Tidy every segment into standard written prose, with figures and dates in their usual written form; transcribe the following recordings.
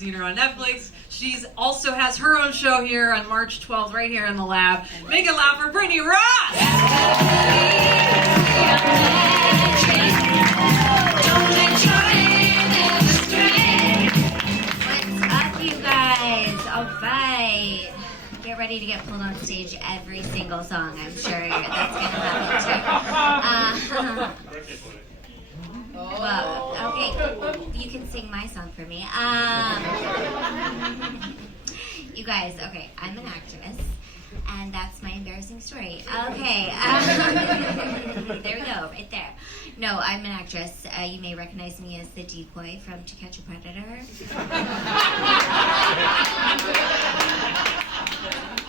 seen her on Netflix. She's also has her own show here on March 12th, right here in the lab. Make it loud for Brittany Ross! What's up, you guys? All right. Get ready to get pulled on stage every single song. I'm sure that's going to happen too. Well, okay, you can sing my song for me. You guys, okay, I'm an actress, and that's my embarrassing story. Okay, there we go, right there. No, I'm an actress. You may recognize me as the decoy from To Catch a Predator.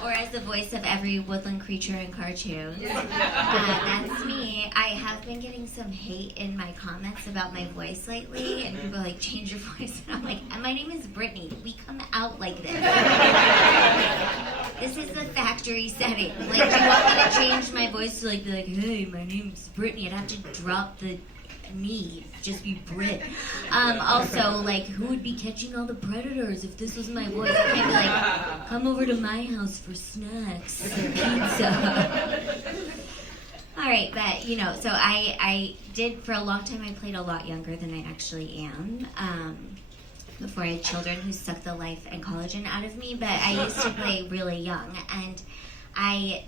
Or as the voice of every woodland creature in cartoons. That's me. I have been getting some hate in my comments about my voice lately, and people are like, change your voice. And I'm like, my name is Brittany. We come out like this. This is the factory setting. Like, do you want me to change my voice to like be like, hey, my name's Brittany? I'd have to drop the me, just be Brit. Also, like, who would be catching all the predators if this was my voice? I can't be like, come over to my house for snacks and pizza. Alright, but, you know, so I did, for a long time, I played a lot younger than I actually am. Before I had children who sucked the life and collagen out of me, but I used to play really young, and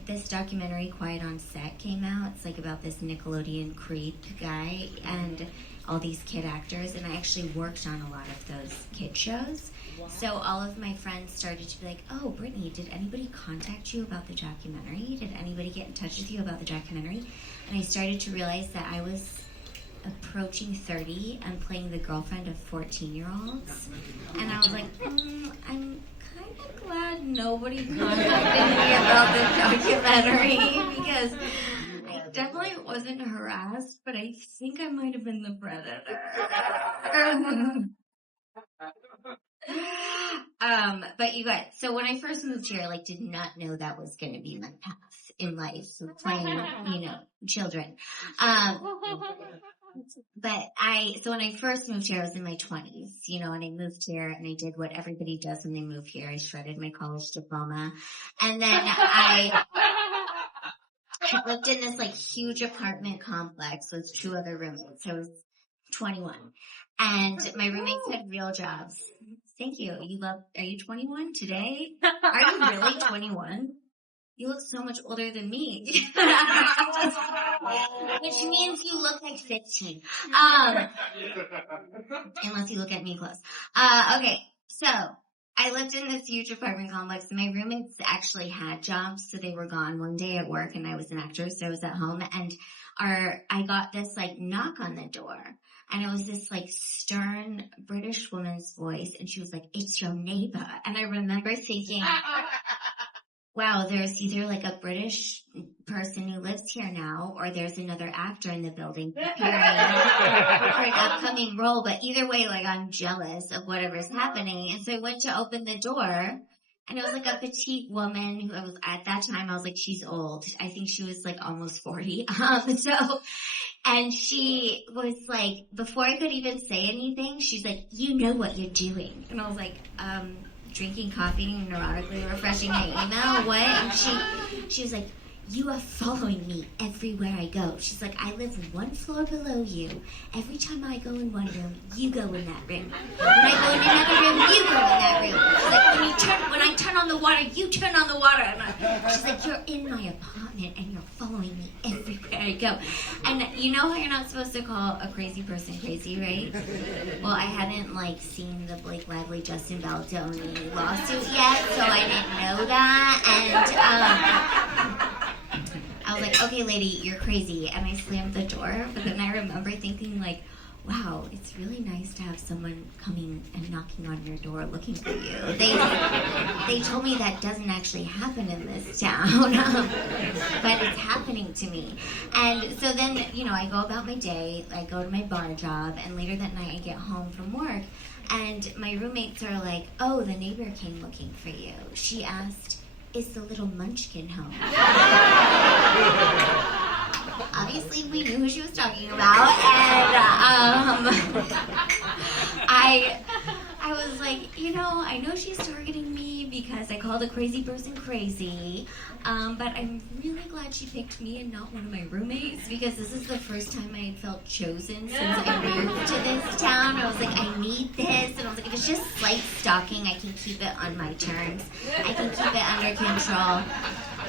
this documentary, Quiet on Set, came out. It's like about this Nickelodeon creep guy and all these kid actors, and I actually worked on a lot of those kid shows. Wow. So all of my friends started to be like, oh, Brittany, did anybody contact you about the documentary? Did anybody get in touch with you about the documentary? And I started to realize that I was approaching 30 and playing the girlfriend of 14-year-olds. And I was like, I'm kind of glad nobody contacted me about the documentary, because I definitely wasn't harassed, but I think I might have been the predator. But you guys, so when I first moved here, like, did not know that was going to be my path in life, so playing, you know, children. So when I first moved here, I was in my 20s, you know, and I moved here and I did what everybody does when they move here. I shredded my college diploma, and then I lived in this like huge apartment complex with 2 other roommates. I was 21, and my roommates had real jobs. Thank you. Are you 21 today? Are you really 21? You look so much older than me. Which means you look like 15. Unless you look at me close. Okay, so I lived in this huge apartment complex. My roommates actually had jobs, so they were gone one day at work, and I was an actress, so I was at home, and I got this like knock on the door. And it was this like stern British woman's voice, and she was like, "It's your neighbor." And I remember thinking, wow, there's either like a British person who lives here now, or there's another actor in the building preparing for an upcoming role. But either way, like, I'm jealous of whatever's happening. And so I went to open the door, and it was like a petite woman who I was, at that time, I was like, she's old. I think she was like almost 40. And she was like, before I could even say anything, she's like, you know what you're doing. And I was like, drinking coffee and neurotically refreshing my email. What? And she was like, you are following me everywhere I go. She's like, I live 1 floor below you. Every time I go in one room, you go in that room. When I go in another room, you go in that room. She's like, when I turn on the water, you turn on the water. And she's like, you're in my apartment and you're following me everywhere I go. And you know how you're not supposed to call a crazy person crazy, right? Well, I hadn't like seen the Blake Lively, Justin Baldoni lawsuit yet, so I didn't know that. And I was like, okay, lady, you're crazy. And I slammed the door. But then I remember thinking, like, wow, it's really nice to have someone coming and knocking on your door looking for you. They told me that doesn't actually happen in this town. But it's happening to me. And so then, you know, I go about my day. I go to my bar job. And later that night, I get home from work. And my roommates are like, oh, the neighbor came looking for you. She asked, is the little munchkin home? Obviously, we knew who she was talking about, and I was like, you know, I know she's targeting me because I called a crazy person crazy, but I'm really glad she picked me and not one of my roommates because this is the first time I had felt chosen since I moved to this town. I was like, I need this, and I was like, if it's just slight stalking, I can keep it on my terms. I can keep it under control.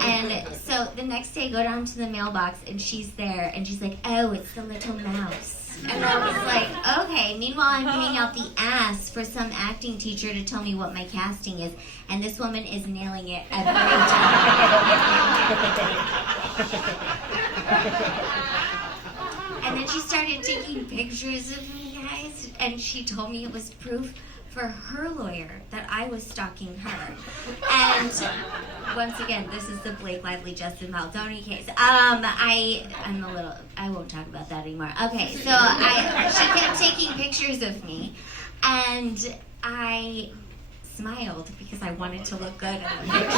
And so the next day I go down to the mailbox and she's there and she's like, oh, it's the little mouse. And I was like, okay. Meanwhile, I'm paying out the ass for some acting teacher to tell me what my casting is. And this woman is nailing it every time. And then she started taking pictures of me, guys. And she told me it was proof for her lawyer that I was stalking her. And once again, this is the Blake Lively, Justin Baldoni case. I won't talk about that anymore. Okay, so she kept taking pictures of me, and I smiled because I wanted to look good in the pictures.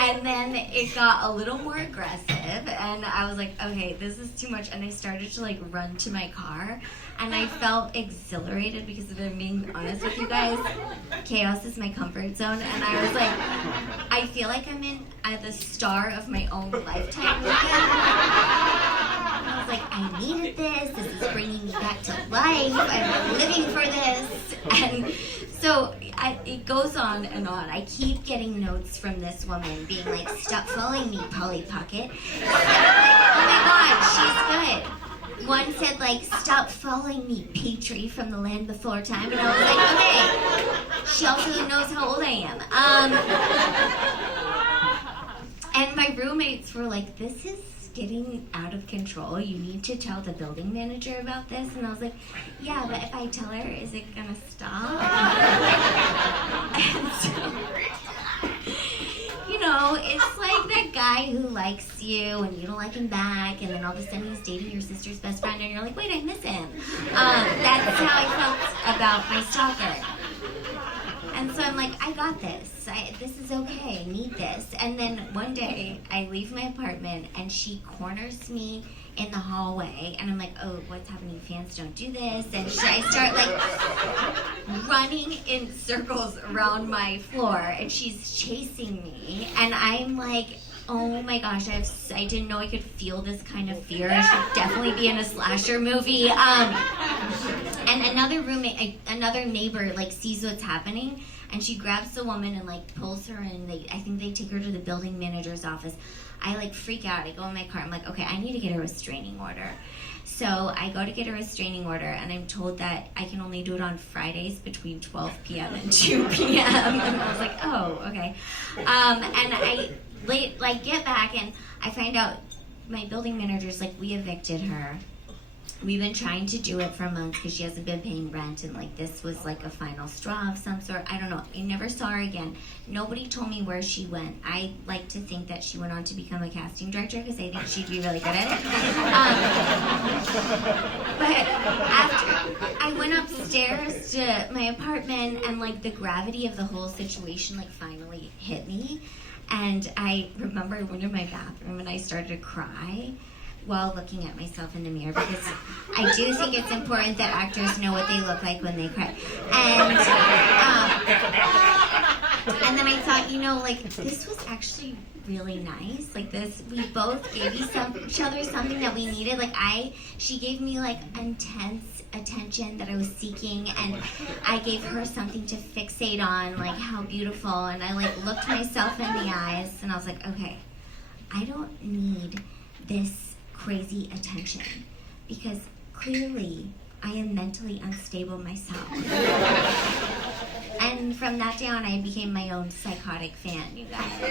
And then it got a little more aggressive, and I was like, okay, this is too much. And I started to like run to my car, and I felt exhilarated because if I'm being honest with you guys, chaos is my comfort zone. And I was like, I feel like I'm in the star of my own Lifetime weekend. And I was like, I needed this. This is bringing me back to life. I'm living for this. And so it goes on and on. I keep getting notes from this woman being like, stop following me, Polly Pocket. And I'm like, oh my God, she's good. One said like, stop following me, Petrie from the Land Before Time. And I was like, okay. She also knows how old I am. And my roommates were like, this is getting out of control. You need to tell the building manager about this. And I was like, yeah, but if I tell her, is it gonna stop? And so, you know, it's like that guy who likes you and you don't like him back, and then all of a sudden he's dating your sister's best friend and you're like, wait, I miss him. That's how I felt about my stalker. And so I'm like, I got this. This is okay. I need this. And then one day, I leave my apartment, and she corners me in the hallway. And I'm like, oh, what's happening? Fans don't do this. And I start, like, running in circles around my floor. And she's chasing me. And I'm like, oh my gosh, I didn't know I could feel this kind of fear. I should definitely be in a slasher movie. And another neighbor, like, sees what's happening, and she grabs the woman and, like, pulls her in. I think they take her to the building manager's office. I, like, freak out. I go in my car. I'm like, okay, I need to get a restraining order. So I go to get a restraining order, and I'm told that I can only do it on Fridays between 12 p.m. and 2 p.m. And I was like, oh, okay. And I get back, and I find out my building manager's like, we evicted her. We've been trying to do it for months because she hasn't been paying rent, and like this was like a final straw of some sort. I don't know. I never saw her again. Nobody told me where she went. I like to think that she went on to become a casting director because I think she'd be really good at it. But after I went upstairs to my apartment, and like the gravity of the whole situation like finally hit me. And I remember I went in my bathroom and I started to cry while looking at myself in the mirror because I do think it's important that actors know what they look like when they cry. And then I thought, you know, like this was actually really nice. Like this, we both gave each other something that we needed. Like she gave me like intense attention that I was seeking, and I gave her something to fixate on, like how beautiful. And I like looked myself in the eyes, and I was like, okay, I don't need this crazy attention because clearly I am mentally unstable myself. And from that day on, I became my own psychotic fan, you guys.